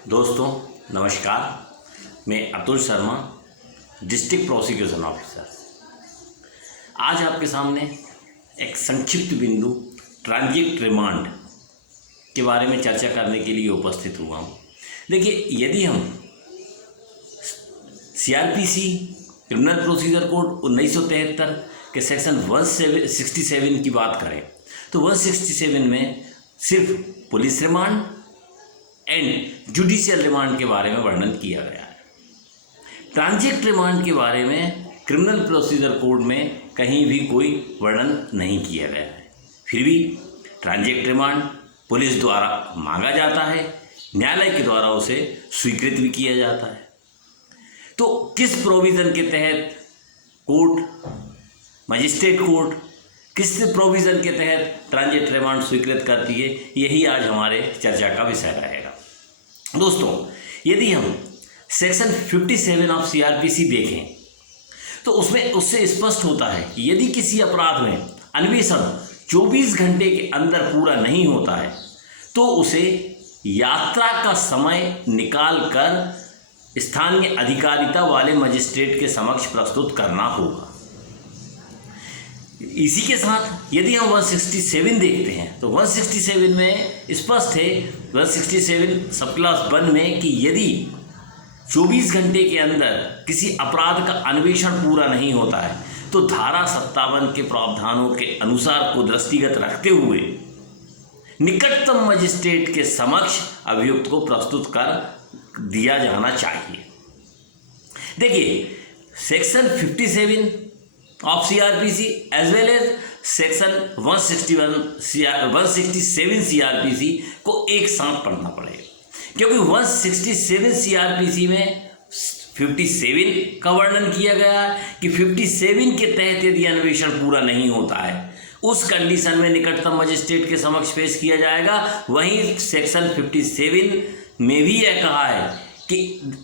दोस्तों नमस्कार। मैं Atul Sharma, district prosecution officer. आज आपके सामने एक संक्षिप्त बिंदु ट्रांजिट रिमांड के बारे में चर्चा करने के लिए उपस्थित हुआ हूँ। देखिए, यदि हम सीआरपीसी क्रिमिनल प्रोसीजर कोड 1973 के सेक्शन 167 की बात करें तो 167 में सिर्फ police remand and judicial remand के बारे में वर्णन किया गया है। ट्रांजिट रिमांड के बारे में क्रिमिनल प्रोसीजर कोड में कहीं भी कोई वर्णन नहीं किया गया है। फिर भी ट्रांजिट रिमांड पुलिस द्वारा मांगा जाता है, न्यायालय के द्वारा उसे स्वीकृत भी किया जाता है। तो किस प्रोविज़न के तहत कोर्ट, मजिस्ट्रेट कोर्ट किस प्रोविज़न के तहत ट्रांजिट रिमांड स्वीकृत करती है, यही आज हमारे चर्चा का विषय रहेगा। दोस्तों, यदि हम सेक्शन 57 ऑफ सीआरपीसी देखें तो उससे स्पष्ट होता है कि यदि किसी अपराध में अन्वेषण 24 घंटे के अंदर पूरा नहीं होता है तो उसे यात्रा का समय निकाल कर स्थानीय अधिकारिता वाले मजिस्ट्रेट के समक्ष प्रस्तुत करना होगा। इसी के साथ यदि हम 167 देखते हैं तो 167 में स्पष्ट है, 167 सब क्लास 1 में, कि यदि 24 घंटे के अंदर किसी अपराध का अन्वेषण पूरा नहीं होता है तो धारा 57 के प्रावधानों के अनुसार को दृष्टिगत रखते हुए निकटतम मजिस्ट्रेट के समक्ष अभियुक्त को प्रस्तुत कर दिया जाना चाहिए। देखिए, section 57 of CrPC as well as section 167 CrPC को एक साथ पढ़ना पड़ेगा, क्योंकि 167 सीआरपीसी में 57 का वर्णन किया गया है कि 57 के तहत यदि अन्वेषण पूरा नहीं होता है उस कंडीशन में निकटतम मजिस्ट्रेट के समक्ष पेश किया जाएगा। वहीं सेक्शन 57 में भी यह कहा है कि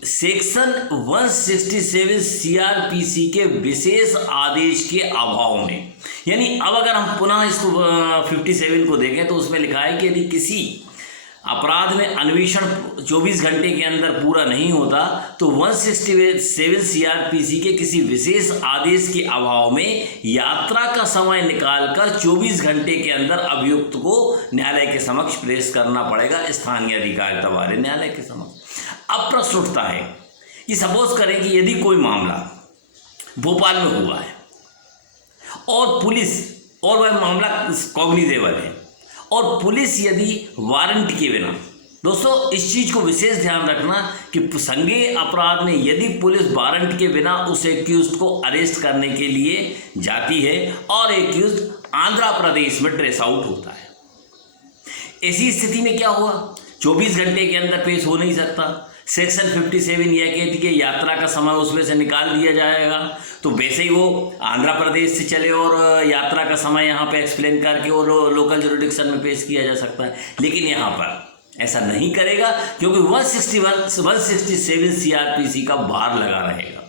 सेक्शन 167 सीआरपीसी के विशेष आदेश के अभाव में, यानी अब अगर हम पुनः इसको 57 को देखें तो उसमें लिखा है कि यदि किसी अपराध में अन्वेषण 24 घंटे के अंदर पूरा नहीं होता तो 167 सीआरपीसी के किसी विशेष आदेश के अभाव में यात्रा का समय निकालकर 24 घंटे के अंदर अभियुक्त को न्यायालय के समक्ष पेश करना पड़ेगा, स्थानीय अधिकारिता वाले न्यायालय के समक्ष। अब प्रश्न उठता है कि सपोज करें कि यदि कोई मामला भोपाल में हुआ है और पुलिस, और वह मामला कॉग्निजेबल है, और पुलिस यदि वारंट के बिना, दोस्तों इस चीज़ को विशेष ध्यान रखना कि संज्ञेय अपराध में यदि पुलिस वारंट के बिना उस एक्यूज्ड को अरेस्ट करने के लिए जाती है और एक्यूज्ड आंध्र प्रदेश में ट्रेस आउट होता है, ऐसी स्थिति में क्या हुआ? 24 घंटे के अंदर पेश हो नहीं सकता। सेक्शन 57 यह कहती है कि यात्रा का समय उसमें से निकाल दिया जाएगा, तो वैसे ही वो आंध्र प्रदेश से चले और यात्रा का समय यहाँ पे एक्सप्लेन करके और लोकल जुरिडिक्शन में पेश किया जा सकता है। लेकिन यहाँ पर ऐसा नहीं करेगा, क्योंकि 167 सीआरपीसी का बार लगा रहेगा,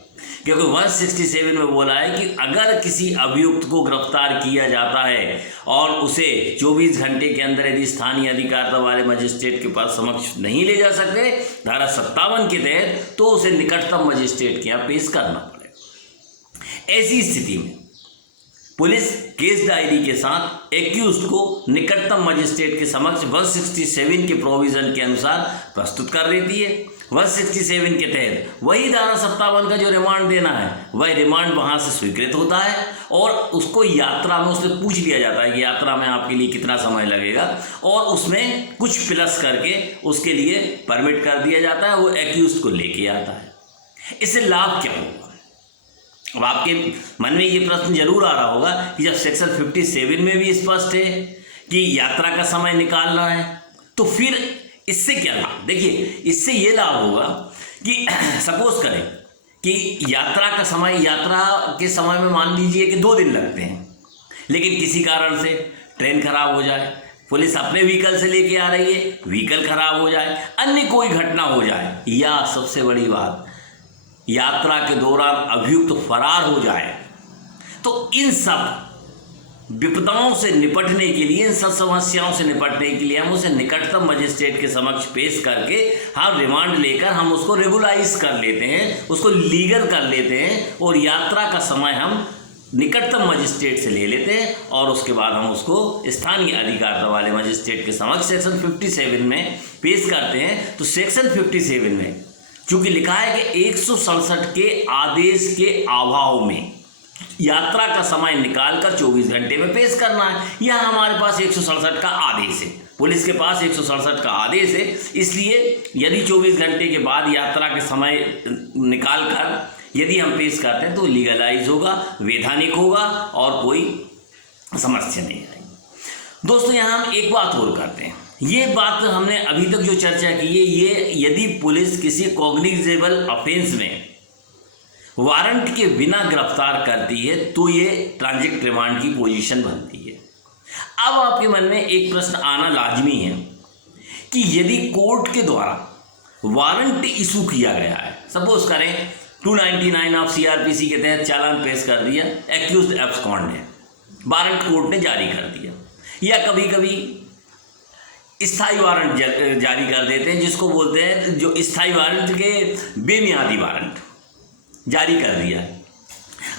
क्योंकि 167 में बोला है कि अगर किसी अभियुक्त को गिरफ्तार किया जाता है और उसे 24 घंटे के अंदर यदि स्थानीय अधिकारिता वाले मजिस्ट्रेट के पास समक्ष नहीं ले जा सकते धारा 57 के तहत, तो उसे निकटतम मजिस्ट्रेट के यहाँ पेश करना पड़ेगा। ऐसी स्थिति में पुलिस केस डायरी के साथ एक्यूज्ड को निकटतम मजिस्ट्रेट के समक्ष 167 के प्रोविजन के अनुसार प्रस्तुत कर देती है। 167 के तहत वही धारा 57 का जो रिमांड देना है वह रिमांड वहाँ से स्वीकृत होता है और उसको यात्रा में उससे पूछ लिया जाता है कि यात्रा में आपके लिए कितना समय लगेगा, और उसमें कुछ प्लस करके उसके लिए परमिट कर दिया जाता है, वो एक्यूज्ड को लेके आता है। इससे लाभ क्या होगा? अब आपके मन में ये प्रश्न जरूर आ रहा होगा कि जब सेक्शन 57 में भी स्पष्ट है कि यात्रा का समय निकालना है तो फिर इससे क्या लाभ? देखिए, इससे ये लाभ होगा कि सपोज करें कि यात्रा के समय में मान लीजिए कि 2 दिन लगते हैं, लेकिन किसी कारण से ट्रेन खराब हो जाए, पुलिस अपने व्हीकल से लेके आ रही है, व्हीकल खराब हो जाए, अन्य कोई घटना हो जाए, या सबसे बड़ी बात यात्रा के दौरान अभियुक्त फरार हो जाए, तो इन सब विपदाओं से निपटने के लिए, इन सब समस्याओं से निपटने के लिए हम उसे निकटतम मजिस्ट्रेट के समक्ष पेश करके हम रिमांड लेकर हम उसको रेगुलाइज कर लेते हैं, उसको लीगल कर लेते हैं और यात्रा का समय हम निकटतम मजिस्ट्रेट से ले लेते हैं और उसके बाद हम उसको स्थानीय अधिकारिता वाले मजिस्ट्रेट के समक्ष सेक्शन 57 में पेश करते हैं। तो सेक्शन 57 में चूंकि लिखा है कि 167 के आदेश के अभाव में यात्रा का समय निकालकर 24 घंटे में पेश करना है। यह हमारे पास 167 का आदेश है, पुलिस के पास 167 का आदेश है, इसलिए यदि 24 घंटे के बाद यात्रा के समय निकालकर यदि हम पेश करते हैं तो लीगलाइज होगा, वैधानिक होगा और कोई समस्या नहीं आएगी। दोस्तों यहाँ हम एक बात और करते हैं, ये बात हमने अभी तक जो चर्चा की है, ये यदि पुलिस किसी कॉग्निजेबल ऑफेंस में वारंट के बिना गिरफ्तार करती है तो ये ट्रांजिट रिमांड की पोजीशन बनती है। अब आपके मन में एक प्रश्न आना लाजमी है कि यदि कोर्ट के द्वारा वारंट इशू किया गया है, सपोज करें 299 ऑफ सीआरपीसी के तहत चालान पेश कर दिया, एक्यूज्ड एब्सकॉन्ड है, वारंट कोर्ट ने जारी कर दिया, या कभी कभी स्थायी वारंट जारी कर देते हैं, जिसको बोलते हैं जो स्थायी वारंट के बेमियादी वारंट जारी कर दिया।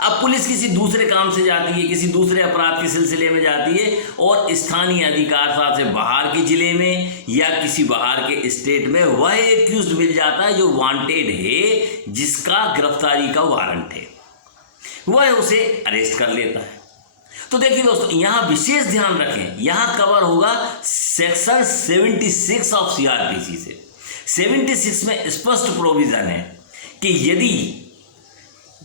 अब पुलिस किसी दूसरे काम से जाती है, किसी दूसरे अपराध के सिलसिले में जाती है और स्थानीय अधिकारिता से बाहर के जिले में या किसी बाहर के स्टेट में वह एक्यूज्ड मिल जाता है जो वांटेड है, जिसका गिरफ्तारी का वारंट है, वह उसे अरेस्ट कर लेता है। तो देखिए दोस्तों, यहाँ विशेष ध्यान रखें, यहाँ कवर होगा सेक्शन 76 ऑफ सीआरपीसी से। 76 में स्पष्ट प्रोविजन है कि यदि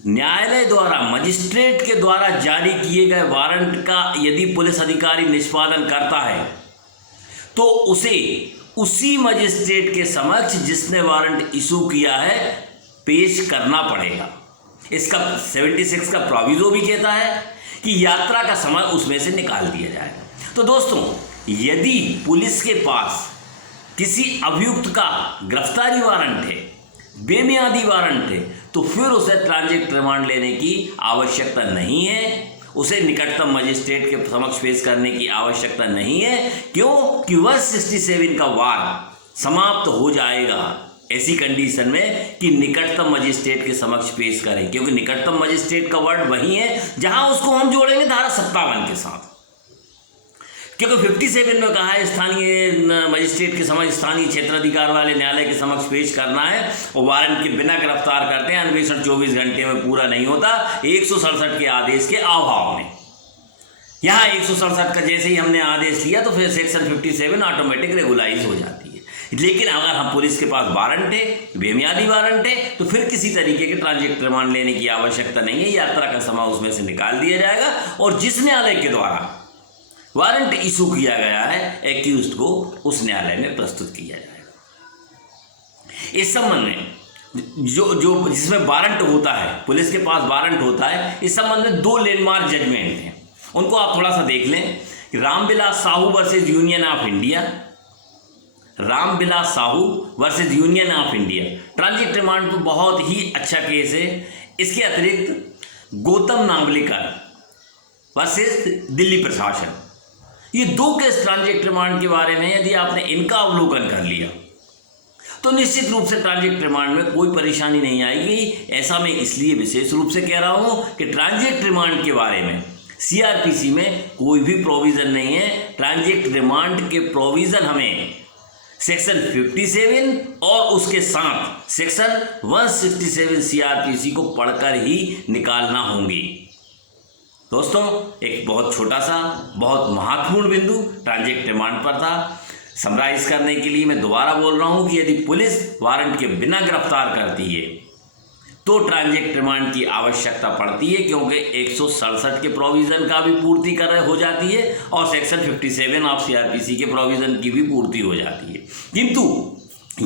न्यायालय द्वारा, मजिस्ट्रेट के द्वारा जारी किए गए वारंट का यदि पुलिस अधिकारी निष्पादन करता है तो उसे उसी मजिस्ट्रेट के समक्ष जिसने वारंट इशू किया है पेश करना पड़ेगा। इसका 76 का प्रोविजो भी कहता है कि यात्रा का समय उसमें से निकाल दिया जाएगा। तो दोस्तों, यदि पुलिस के पास किसी अभियुक्त का गिरफ्तारी वारंट है, बेमियादी वारंट है, तो फिर उसे ट्रांजिट रिमांड लेने की आवश्यकता नहीं है, उसे निकटतम मजिस्ट्रेट के समक्ष पेश करने की आवश्यकता नहीं है। क्यों? कि 167 का वार समाप्त हो जाएगा ऐसी कंडीशन में कि निकटतम मजिस्ट्रेट के समक्ष पेश करें, क्योंकि निकटतम मजिस्ट्रेट का वर्ड वही है जहां उसको हम जोड़ेंगे धारा 57 के साथ, क्योंकि 57 में कहा है स्थानीय मजिस्ट्रेट के समक्ष स्थानीय क्षेत्राधिकार वाले न्यायालय के समक्ष पेश करना है और वारंट के बिना गिरफ्तार करते हैं, अन्वेषण 24 घंटे में पूरा नहीं होता 167 के आदेश के अभाव में। यहाँ 167 का जैसे ही हमने आदेश लिया तो फिर सेक्शन 57 ऑटोमेटिक रेगुलाइज हो जाती है। लेकिन अगर हम पुलिस के पास वारंट है, बेमियादी वारंट है, तो फिर किसी तरीके के ट्रांजिट रिमांड लेने की आवश्यकता नहीं है, यात्रा का समय उसमें से निकाल दिया जाएगा और जिस न्यायालय के द्वारा वारंट इशू किया गया है एक्यूज्ड को उस न्यायालय में प्रस्तुत किया जाएगा। इस संबंध में जो जिसमें वारंट होता है, पुलिस के पास वारंट होता है, इस संबंध में 2 लैंडमार्क जजमेंट हैं, उनको आप थोड़ा सा देख लें। Ramvilas Sahu versus union of India, Ramvilas Sahu versus union of India, transit remand पर बहुत ही अच्छा केस है। इसके अतिरिक्त गौतम नावलेकर वर्सेज दिल्ली प्रशासन, ये 2 केस ट्रांजिट रिमांड के बारे में यदि आपने इनका अवलोकन कर लिया तो निश्चित रूप से ट्रांजिट रिमांड में कोई परेशानी नहीं आएगी। ऐसा मैं इसलिए विशेष रूप से कह रहा हूं कि ट्रांजिट रिमांड के बारे में सीआरपीसी में कोई भी प्रोविजन नहीं है। ट्रांजिट रिमांड के प्रोविजन हमें सेक्शन 57 और उसके साथ सेक्शन 167 सीआरपीसी को पढ़कर ही निकालना होंगे। दोस्तों, एक बहुत छोटा सा बहुत महत्वपूर्ण बिंदु ट्रांजिट रिमांड पर था। समराइज करने के लिए मैं दोबारा बोल रहा हूं कि यदि पुलिस वारंट के बिना गिरफ्तार करती है तो ट्रांजिट रिमांड की आवश्यकता पड़ती है, क्योंकि 167 के प्रोविजन का भी पूर्ति हो जाती है और सेक्शन 57 ऑफ सीआरपीसी के प्रोविजन की भी पूर्ति हो जाती है। किंतु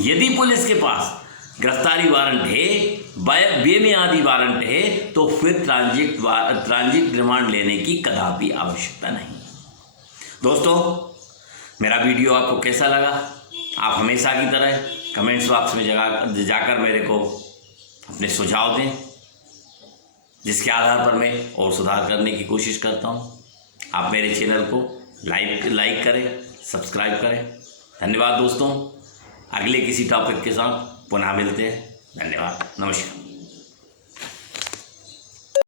यदि पुलिस के पास गिरफ्तारी वारंट है, बेमियादी वारंट है, तो फिर ट्रांजिट रिमांड लेने की कदापि आवश्यकता नहीं। दोस्तों, मेरा वीडियो आपको कैसा लगा? आप हमेशा की तरह कमेंट्स बॉक्स में जाकर मेरे को अपने सुझाव दें, जिसके आधार पर मैं और सुधार करने की कोशिश करता हूँ। आप मेरे चैनल को लाइक करें, सब्सक्राइब करें। धन्यवाद दोस्तों, अगले किसी टॉपिक के साथ पुनः मिलते हैं। धन्यवाद, नमस्कार।